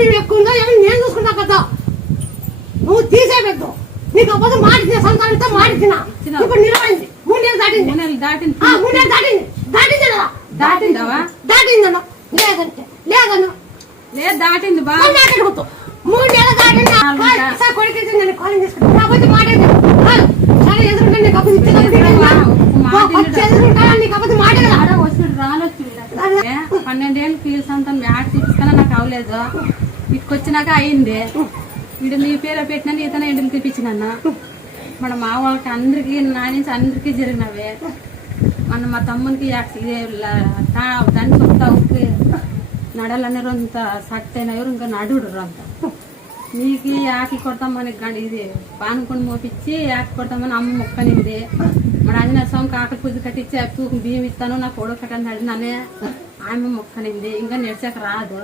బియ్యం ఎక్కువ ఉందో ఏమో నేను చూసుకుంటా పెద్ద నువ్వు తీసే పెద్ద నీకు అప్పుడు మాడిన సంతానంతో మాడిన ఇప్పుడు నిలబడింది 3 నెలలు దాటింది 3 నెలలు దాటింది 3 నెలలు దాటింది కదా దాటిందవా దాటిందను లేదంటే లేదను లేదు దాటింది బా 3 నెలలు దాటింది సార్ కొడుకు నేను కాలింగ్ చేసుకుంటా కాబట్టి మాడేది సరే ఎదురుంటే నీకు అప్పుడు ఇచ్చేది నీకు అప్పుడు మాడే కదా రాలొచ్చు 12 ఏళ్ళు ఫీల్ సంతానం యాడ్ తీపించుకున్నా నాకు అవలేదు ఇటుకొచ్చినాక అయింది వీడు నీ పేరు పెట్టినా నీతోనే ఎండలు తీపించిన మన మా వాళ్ళకి అందరికి నా నుంచి అందరికీ జరిగినవే మన మా తమ్మునికి దాన్ని చెప్తా ఉక్కి నడలనే రొంత సట్టైన ఎవరు ఇంకా నడుడు రొంత నీకు యాకి కొడతామని ఇది పానుకొని మోపించి యాకి కొడతామని అమ్మ మొక్కనింది మన ఆంజనేయ స్వామికి ఆకలి పూజ కట్టించి బియ్యం ఇస్తాను నా కొడుకు కట్టని అడిగినానే ఆమె మొక్కనింది ఇంకా నడిచాక రాదు